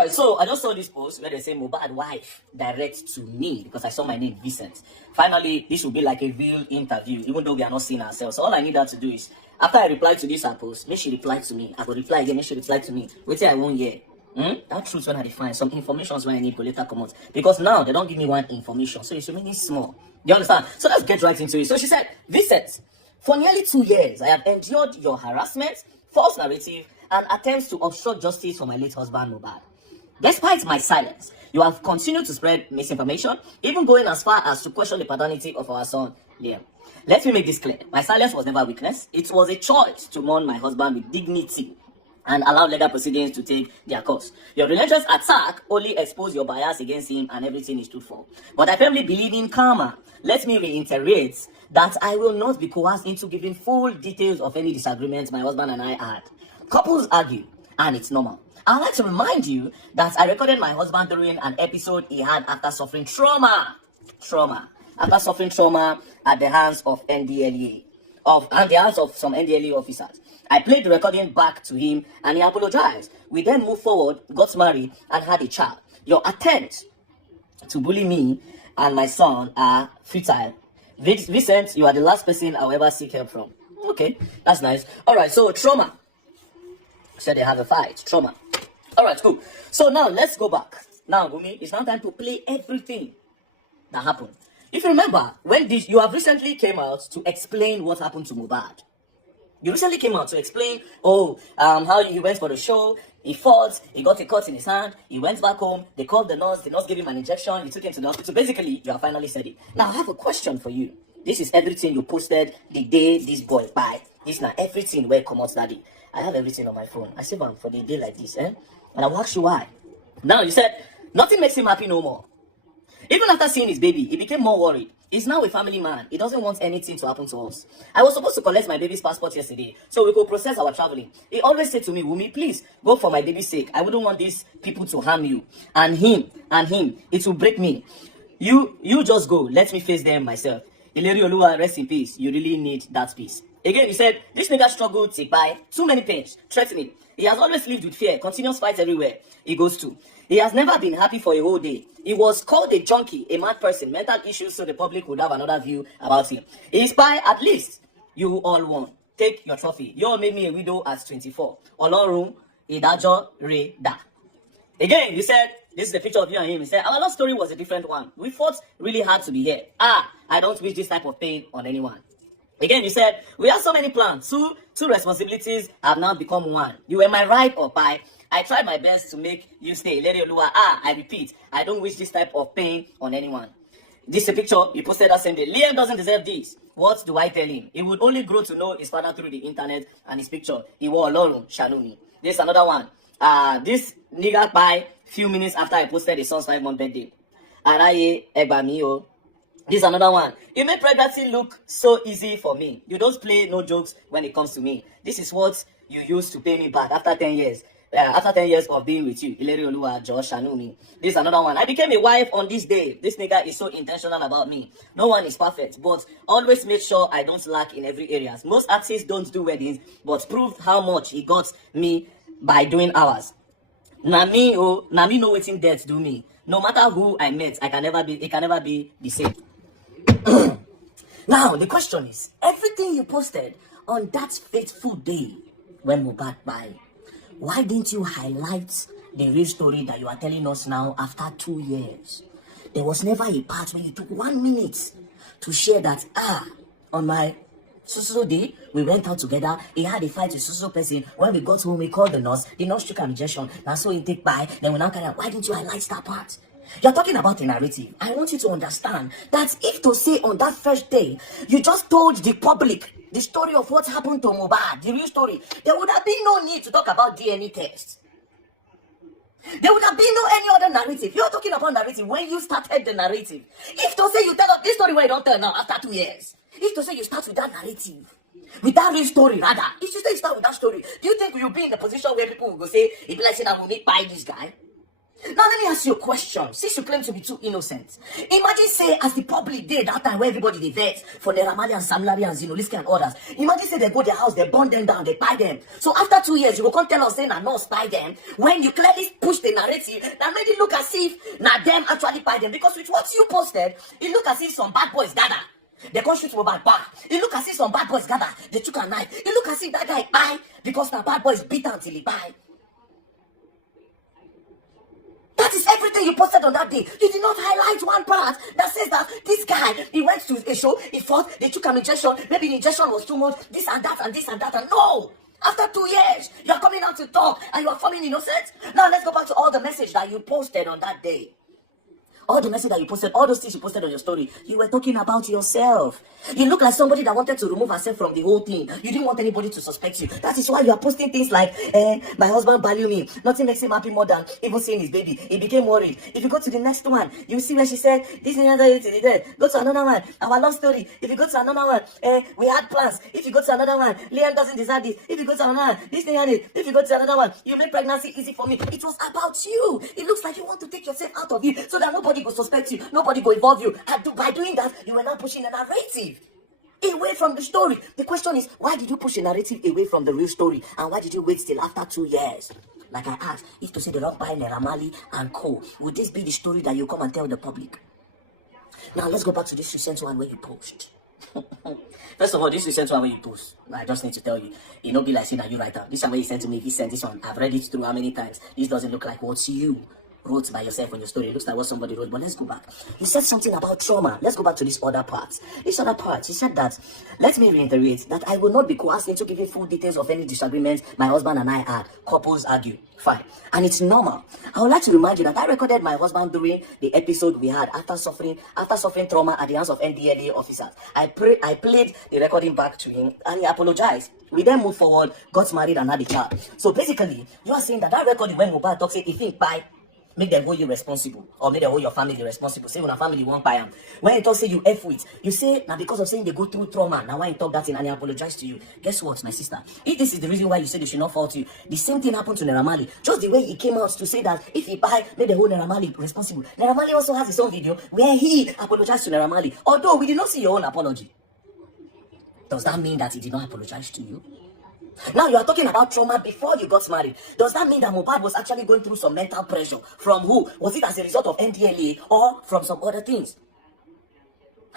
right, so I just saw this post where they say mohbad wife direct to me because I saw my name Vincent. Finally, this will be like a real interview, even though we are not seeing ourselves. So all I need her to do is, after I reply to this post, make she reply to me. I will reply again, make she reply to me. Wait till I won't hear. That truth when I define some information when I need to later come out. Because now they don't give me one information, so it's remaining small. You understand? So let's get right into it. So she said, Vincent, for nearly 2 years, I have endured your harassment, false narrative, and attempts to obstruct justice for my late husband, mohbad. Despite my silence, you have continued to spread misinformation, even going as far as to question the paternity of our son, Liam. Let me make this clear. My silence was never weakness. It was a choice to mourn my husband with dignity and allow legal proceedings to take their course. Your relentless attack only exposed your bias against him and everything he stood for. But I firmly believe in karma. Let me reiterate that I will not be coerced into giving full details of any disagreements my husband and I had. Couples argue, and it's normal. I'd like to remind you that I recorded my husband during an episode he had after suffering trauma. After suffering trauma at the hands of NDLEA, at the hands of some NDLEA officers. I played the recording back to him and he apologized. We then moved forward, got married, and had a child. Your attempts to bully me and my son are futile. Vincent, you are the last person I'll ever seek help from. Okay, that's nice. Alright, so trauma. Said they have a fight. Trauma. Alright, cool. So now let's go back. Now, Gumi, it's now time to play everything that happened. If you remember, you have recently came out to explain what happened to mohbad. You recently came out to explain, how he went for the show, he fought, he got a cut in his hand, he went back home, they called the nurse gave him an injection, he took him to the hospital. Basically, you have finally said it. Now, I have a question for you. This is everything you posted the day this boy died. This now everything where come out that day. I have everything on my phone. I save them for the day like this, And I will ask you why. Now, you said, nothing makes him happy no more. Even after seeing his baby, he became more worried. He's now a family man. He doesn't want anything to happen to us. I was supposed to collect my baby's passport yesterday, so we could process our traveling. He always said to me, Wumi, please, go for my baby's sake. I wouldn't want these people to harm you. And him, it will break me. You just go. Let me face them myself. Ileri Oluwa, rest in peace. You really need that peace. Again, he said, this nigga struggled to buy too many pains, threatening. He has always lived with fear, continuous fights everywhere he goes to. He has never been happy for a whole day. He was called a junkie, a mad person, mental issues, so the public would have another view about him. He is by at least you all won. Take your trophy. You all made me a widow at 24. Olorun, Idajo, Re, Da. Again, he said, this is the picture of you and him. He said, our love story was a different one. We fought really hard to be here. I don't wish this type of pain on anyone. Again, you said, we have so many plans. Two responsibilities have now become one. You were my ride or pie. I tried my best to make you stay. Lady Olua, I repeat, I don't wish this type of pain on anyone. This is a picture you posted that same day. Liam doesn't deserve this. What do I tell him? He would only grow to know his father through the internet and his picture. He wore Lorun Shanumi. This is another one. This nigga by few minutes after I posted his son's 5-month birthday. Araye Egbamio. This is another one. You made pregnancy look so easy for me. You don't play no jokes when it comes to me. This is what you used to pay me back after 10 years. After 10 years of being with you. Ileri Oluwa, Josh Shanumi. This is another one. I became a wife on this day. This nigga is so intentional about me. No one is perfect, but always make sure I don't lack in every area. Most artists don't do weddings, but proved how much he got me by doing ours. Nami know wetin death do me. No matter who I met, it can never be the same. Now, the question is, everything you posted on that fateful day when mohbad died, why didn't you highlight the real story that you are telling us now after 2 years? There was never a part when you took 1 minute to share that, on my so day, we went out together, he had a fight with so person. When we got home, we called the nurse took an injection, and so he take by, then we now carry out. Why didn't you highlight that part? You're talking about a narrative. I want you to understand that if to say on that first day, you just told the public the story of what happened to mohbad, the real story, there would have been no need to talk about DNA tests. There would have been no any other narrative. You're talking about narrative when you started the narrative. If to say you tell us this story where you don't tell now after 2 years, if to say you start with that narrative, with that real story rather, if you say you start with that story, do you think you'll be in the position where people will go say, if let's say that we buy this guy? Now let me ask you a question. Since you claim to be too innocent, imagine say as the public did that time where everybody they vet for Neramali and Sam Larry and Zinoliski and others. Imagine say they go their house, they burn them down, they buy them. So after 2 years, you will come tell us saying that no spy them when you clearly push the narrative that made it look as if now them actually buy them. Because with what you posted, it look as if some bad boys gather. They can't shoot mohbad back. It look as if some bad boys gather. They took a knife. It look as if that guy buy because the bad boys beat until he buy. That is everything you posted on that day. You did not highlight one part that says that this guy, he went to a show, he fought, they took an injection, maybe the injection was too much, this and that and this and that. And no! After 2 years, you are coming out to talk and you are forming innocent. Now let's go back to all the message that you posted on that day. All the message that you posted, all those things you posted on your story, you were talking about yourself. You look like somebody that wanted to remove herself from the whole thing. You didn't want anybody to suspect you. That is why you are posting things like, my husband value me. Nothing makes him happy more than even seeing his baby. He became worried. If you go to the next one, you see where she said, this is another day. Go to another one. Our love story. If you go to another one, we had plans. If you go to another one, Liam doesn't deserve this. If you go to another one, this thing and it. If you go to another one, you make pregnancy easy for me. It was about you. It looks like you want to take yourself out of it so that nobody will suspect you. Nobody will involve you. And by doing that, you are now pushing a narrative away from the story. The question is, why did you push a narrative away from the real story? And why did you wait till after 2 years? Like I asked, if to say they don't buy Neramali and co, would this be the story that you come and tell the public? Now let's go back to this recent one where you post. First of all, this recent one where you post, I just need to tell you, it not be like saying that you write out. This one where you sent to me, if you sent this one, I've read it through how many times. This doesn't look like what you wrote by yourself on your story. It looks like what somebody wrote, but let's go back. You said something about trauma. Let's go back to this other part. This other part, you said that, let me reiterate, that I will not be coerced into giving full details of any disagreements my husband and I had. Couples argue. Fine. And it's normal. I would like to remind you that I recorded my husband during the episode we had after suffering trauma at the hands of NDLA officers. I played the recording back to him and he apologized. We then moved forward, got married and had a child. So basically, you are saying that recording when mohbad talks, if he buy, make them hold you responsible, or make them hold your family responsible. Say when a family won't buy them. When you talk, say you F with, you say now because of saying they go through trauma. Now when you talk that in and they apologize to you, guess what, my sister? If this is the reason why you say they should not fault you, the same thing happened to Neramali. Just the way he came out to say that if he buy, make the whole Neramali responsible. Neramali also has his own video where he apologized to Neramali. Although we did not see your own apology. Does that mean that he did not apologize to you? Now you are talking about trauma before you got married. Does that mean that mohbad was actually going through some mental pressure? From who? Was it as a result of NDLA or from some other things?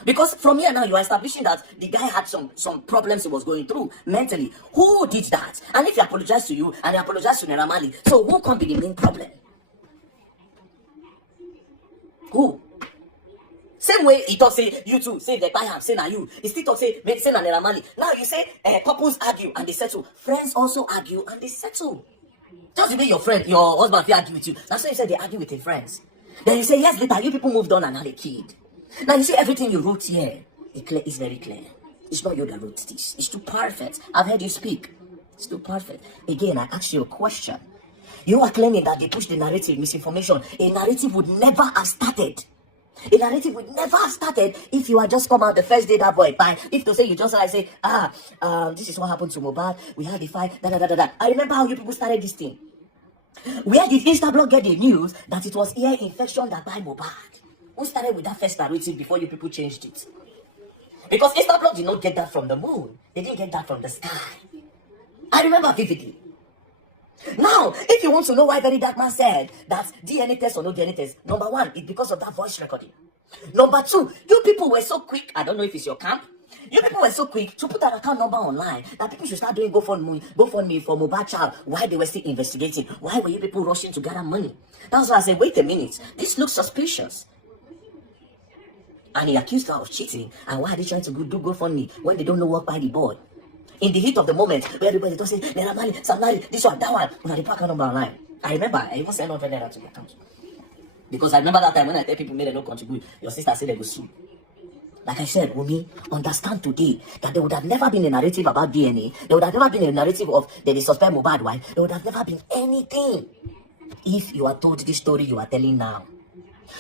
Because from here now you are establishing that the guy had some problems he was going through mentally. Who did that? And if he apologized to you and he apologized to Neramali, so who can be the main problem? Who? Same way he talk say you too, say they buy him, say na you. He still talk say na Neramali. Now you say couples argue and they settle. Friends also argue and they settle. Just the way your friend, your husband will argue with you. That's why you said they argue with their friends. Then you say yes later, you people moved on and had a kid. Now you see everything you wrote here, it's very clear. It's not you that wrote this. It's too perfect. I've heard you speak. It's too perfect. Again, I ask you a question. You are claiming that they pushed the narrative, misinformation. A narrative would never have started. A narrative would never have started if you had just come out the first day that boy bye. If to say you just like say, this is what happened to mohbad, we had the fight, I remember how you people started this thing. Where did Instablog get the news that it was ear infection that died mohbad? Who started with that first narrative before you people changed it? Because Instablog did not get that from the moon. They didn't get that from the sky. I remember vividly. Now, if you want to know why VERYDARKMAN said that DNA test or no DNA test, number one, it's because of that voice recording. Number two, you people were so quick, I don't know if it's your camp, you people were so quick to put that account number online that people should start doing GoFundMe for mohbad child while they were still investigating. Why were you people rushing to gather money? That's why I said, wait a minute, this looks suspicious. And he accused her of cheating, and why are they trying to do GoFundMe when they don't know what by the board? In the heat of the moment, where everybody don't say, Neramali, Sam Larry, this one, that one, we had the account number online. I remember, I even sent 100 naira to the account. Because I remember that time when I tell people made a no contribute, your sister said they go sue. Like I said, Umi, understand today that there would have never been a narrative about DNA. There would have never been a narrative of they suspect mohbad wife. There would have never been anything if you are told this story you are telling now.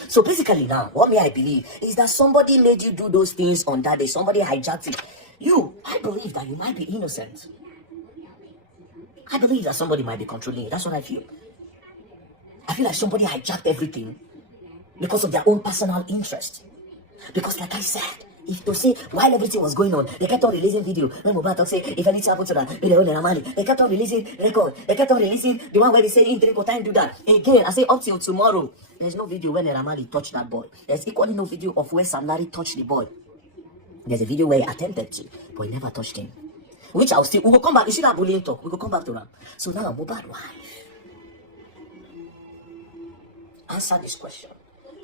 So basically now, what I believe is that somebody made you do those things on that day. Somebody hijacked it. I believe that you might be innocent. I believe that somebody might be controlling you. That's what I feel. I feel like somebody hijacked everything because of their own personal interest. Because like I said, if to say while everything was going on, they kept on releasing video. When mohbad talk say if anything happened to that, they kept on releasing record. They kept on releasing the one where they say in drink or time do that. Again, I say up till tomorrow, there's no video when Naira touched that boy. There's equally no video of where Sam Larry touched the boy. There's a video where he attempted to, but he never touched him. Which I'll still, we will come back. You see that bullying talk? We will come back to that. So now, mohbad wife, answer this question.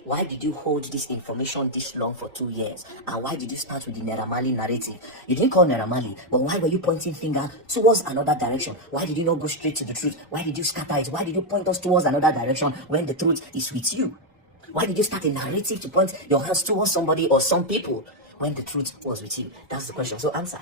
Why did you hold this information this long for 2 years? And why did you start with the Naira Marley narrative? You didn't call Naira Marley, but why were you pointing finger towards another direction? Why did you not go straight to the truth? Why did you scatter it? Why did you point us towards another direction when the truth is with you? Why did you start a narrative to point your hands towards somebody or some people when the truth was with you? That's the question. So answer.